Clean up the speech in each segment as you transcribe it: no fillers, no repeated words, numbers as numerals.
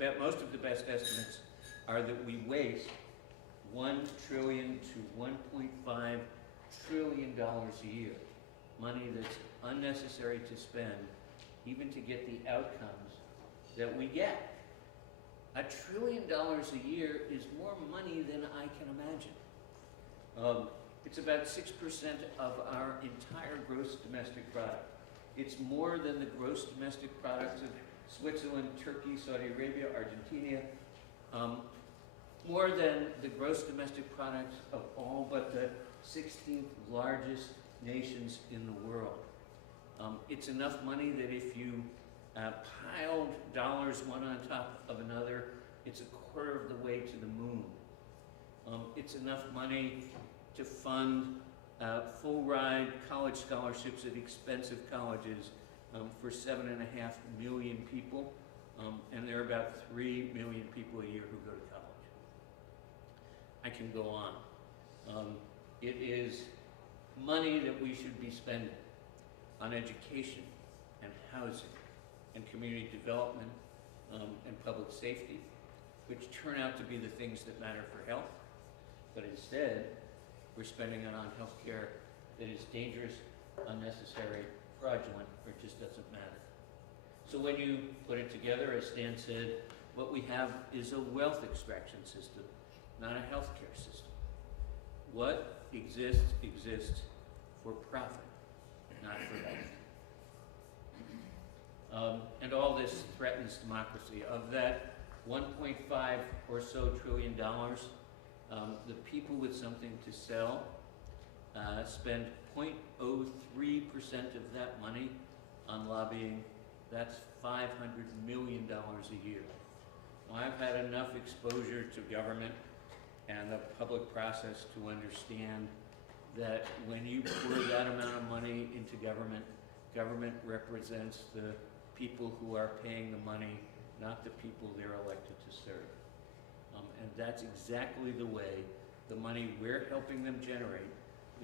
most of the best estimates are that we waste $1 trillion to $1.5 trillion a year, money that's unnecessary to spend, even to get the outcomes that we get. $1 trillion a year is more money than I can imagine. It's about 6% of our entire gross domestic product. It's more than the gross domestic products of Switzerland, Turkey, Saudi Arabia, Argentina, more than the gross domestic products of all but the 16th largest nations in the world. It's enough money that if you piled dollars one on top of another, it's a quarter of the way to the moon. It's enough money to fund full-ride college scholarships at expensive colleges for 7.5 million people, and there are about 3 million people a year who go to college. I can go on. It is money that we should be spending on education and housing and community development and public safety, which turn out to be the things that matter for health, but instead we're spending it on health care that is dangerous, unnecessary, fraudulent, or just doesn't matter. So when you put it together, as Stan said, what we have is a wealth extraction system, not a health care system. What exists for profit, not for health. And all this threatens democracy. Of that 1.5 or so trillion dollars, the people with something to sell spend 0.03% of that money on lobbying. That's $500 million a year. Well, I've had enough exposure to government and the public process to understand that when you pour that amount of money into government, government represents the people who are paying the money, not the people they're elected to serve. And that's exactly the way the money we're helping them generate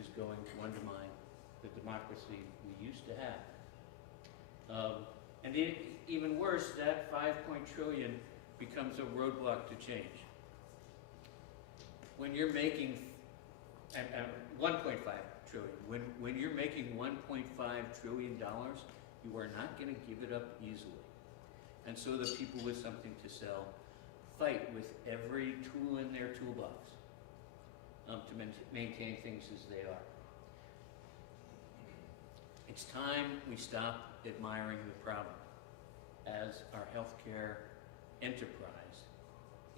is going to undermine the democracy we used to have. And even worse, that 5 trillion becomes a roadblock to change. When you're making 1.5 trillion, when you're making $1.5 trillion, you are not going to give it up easily. And so the people with something to sell fight with every tool in their toolbox to maintain things as they are. It's time we stop admiring the problem, as our healthcare enterprise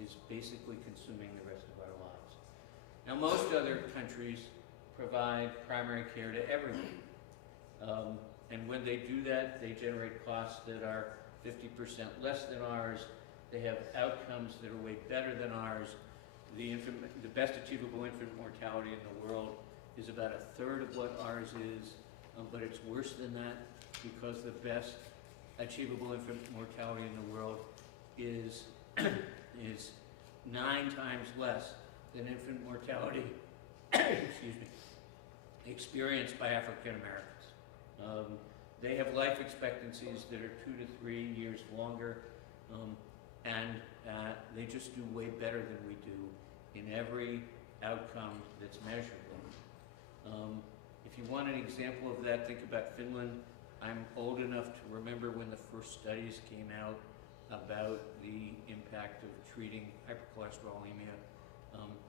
is basically consuming the rest of our lives. Now, most other countries provide primary care to everyone. And when they do that, they generate costs that are 50% less than ours. They have outcomes that are way better than ours. The best achievable infant mortality in the world is about 1/3 of what ours is, but it's worse than that because the best achievable infant mortality in the world is 9 times less than infant mortality excuse me, experienced by African Americans. They have life expectancies that are 2 to 3 years longer, and they just do way better than we do in every outcome that's measurable. If you want an example of that, think about Finland. I'm old enough to remember when the first studies came out about the impact of treating hypercholesterolemia,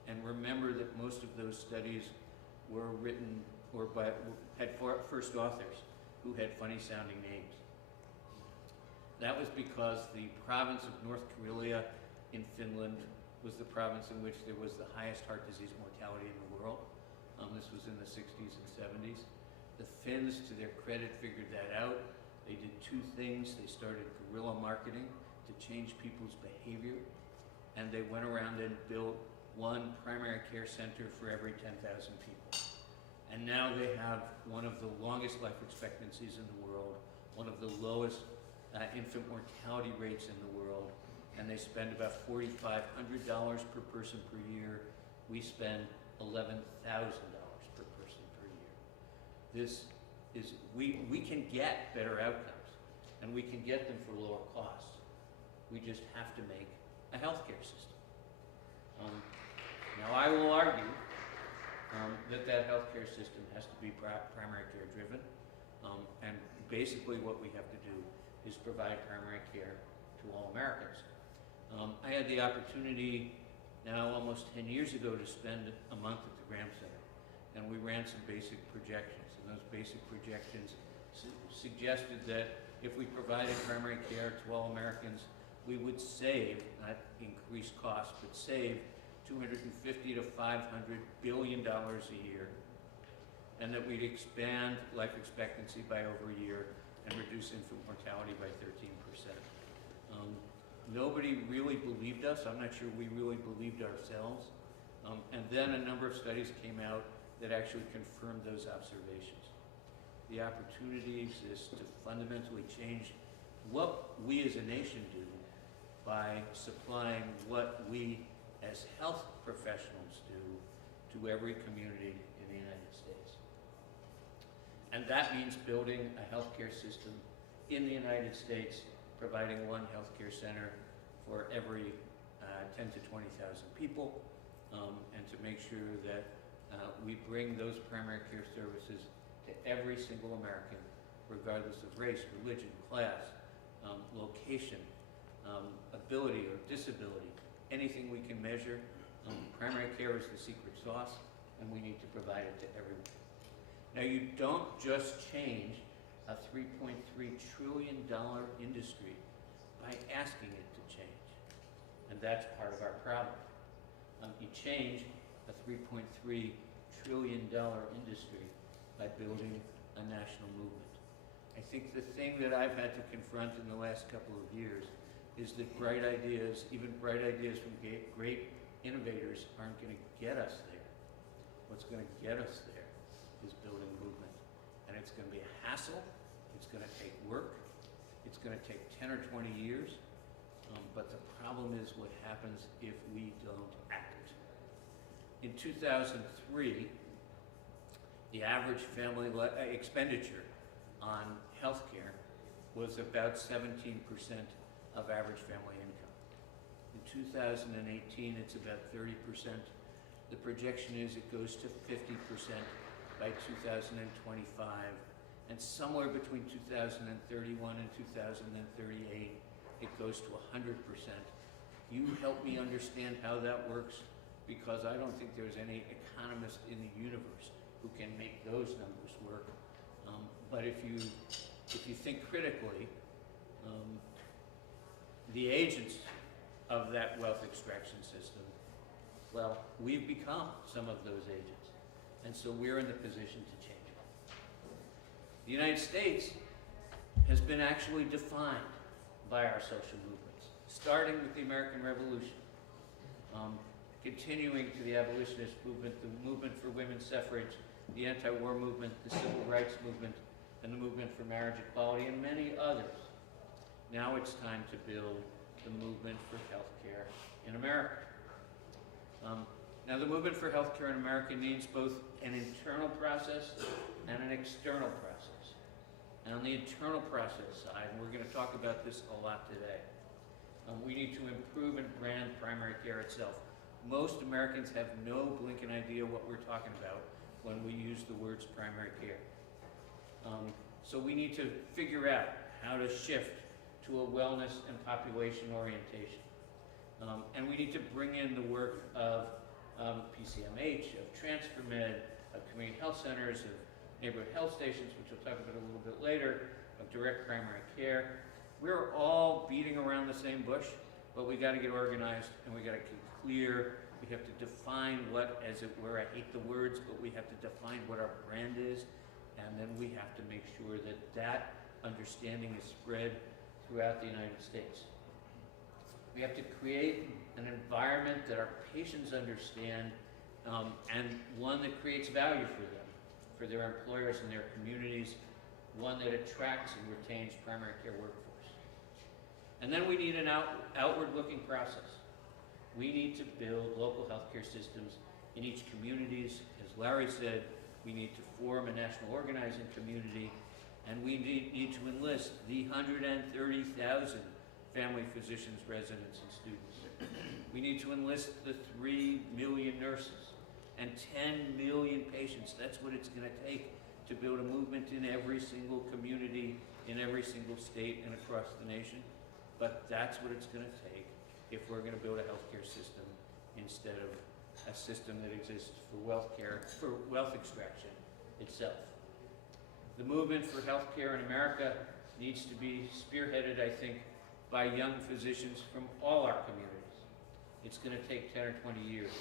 and remember that most of those studies were written or had first authors who had funny sounding names. That was because the province of North Karelia in Finland was the province in which there was the highest heart disease mortality in the world. This was in the 60s and 70s. The Finns, to their credit, figured that out. They did 2 things. They started guerrilla marketing to change people's behavior, and they went around and built 1 primary care center for every 10,000 people. And now they have one of the longest life expectancies in the world, one of the lowest infant mortality rates in the world, and they spend about $4,500 per person per year. We spend $11,000 per person per year. This is, we can get better outcomes, and we can get them for lower costs. We just have to make a healthcare system. Now, I will argue that healthcare system has to be primary care driven, and basically what we have to do is provide primary care to all Americans. I had the opportunity now almost 10 years ago to spend a month at the Graham Center, and we ran some basic projections, and those basic projections suggested that if we provided primary care to all Americans, we would save, not increase costs, but save $250 to $500 billion a year, and that we'd expand life expectancy by over a year and reduce infant mortality by 13%. Nobody really believed us. I'm not sure we really believed ourselves. And then a number of studies came out that actually confirmed those observations. The opportunity exists to fundamentally change what we as a nation do by supplying what we as health professionals do to every community in the United States. And that means building a healthcare system in the United States, providing one healthcare center for every 10 to 20,000 people, and to make sure that we bring those primary care services to every single American, regardless of race, religion, class, location, ability or disability, anything we can measure. Primary care is the secret sauce, and we need to provide it to everyone. Now, you don't just change a $3.3 trillion industry by asking it to change, and that's part of our problem. You change a $3.3 trillion industry by building a national movement. I think the thing that I've had to confront in the last couple of years is that bright ideas, even bright ideas from great innovators, aren't going to get us there. What's going to get us there is building movement. And it's going to be a hassle, it's going to take work, it's going to take 10 or 20 years, but the problem is what happens if we don't act. In 2003, the average family expenditure on healthcare was about 17% of average family income. In 2018, it's about 30%. The projection is it goes to 50% by 2025, and somewhere between 2031 and 2038, it goes to 100%. You help me understand how that works, because I don't think there's any economist in the universe who can make those numbers work. But if you think critically, the agents of that wealth extraction system, well, we've become some of those agents, and so we're in the position to change it. The United States has been actually defined by our social movements, starting with the American Revolution, continuing to the abolitionist movement, the movement for women's suffrage, the anti-war movement, the civil rights movement, and the movement for marriage equality, and many others. Now it's time to build the movement for healthcare in America. Now, the movement for healthcare in America needs both an internal process and an external process. And on the internal process side, and we're going to talk about this a lot today, we need to improve and brand primary care itself. Most Americans have no blinking idea what we're talking about when we use the words primary care. So we need to figure out how to shift to a wellness and population orientation. And we need to bring in the work of PCMH, of TransferMed, of community health centers, of neighborhood health stations, which we'll talk about a little bit later, of direct primary care. We're all beating around the same bush, but we got to get organized, and we got to get clear. We have to define what, as it were, I hate the words, but we have to define what our brand is, and then we have to make sure that that understanding is spread throughout the United States. We have to create an environment that our patients understand, and one that creates value for them, for their employers and their communities, one that attracts and retains primary care workforce. And then we need an outward-looking process. We need to build local healthcare systems in each communities. As Larry said, we need to form a national organizing community, and we need to enlist the 130,000 family physicians, residents, and students. We need to enlist the 3 million nurses and 10 million patients. That's what it's going to take to build a movement in every single community, in every single state, and across the nation. But that's what it's going to take if we're going to build a healthcare system instead of a system that exists for wealth extraction itself. The movement for healthcare in America needs to be spearheaded, I think, by young physicians from all our communities. It's going to take 10 or 20 years.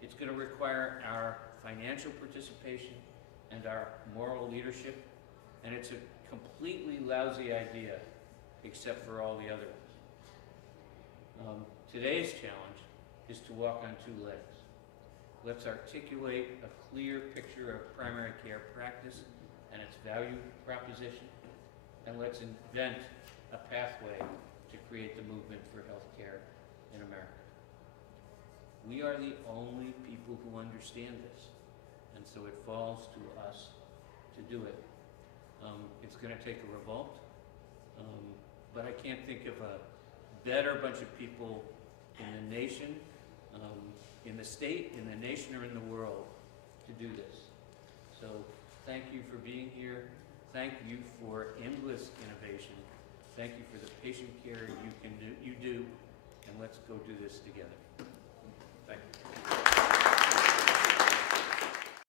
It's going to require our financial participation and our moral leadership, and it's a completely lousy idea except for all the other ones. Today's challenge is to walk on 2 legs. Let's articulate a clear picture of primary care practice and its value proposition, and let's invent a pathway to create the movement for healthcare in America. We are the only people who understand this, and so it falls to us to do it. It's going to take a revolt, but I can't think of a better bunch of people in the nation, in the state, in the nation, or in the world to do this. So thank you for being here. Thank you for endless innovation. Thank you for the patient care you do, and let's go do this together.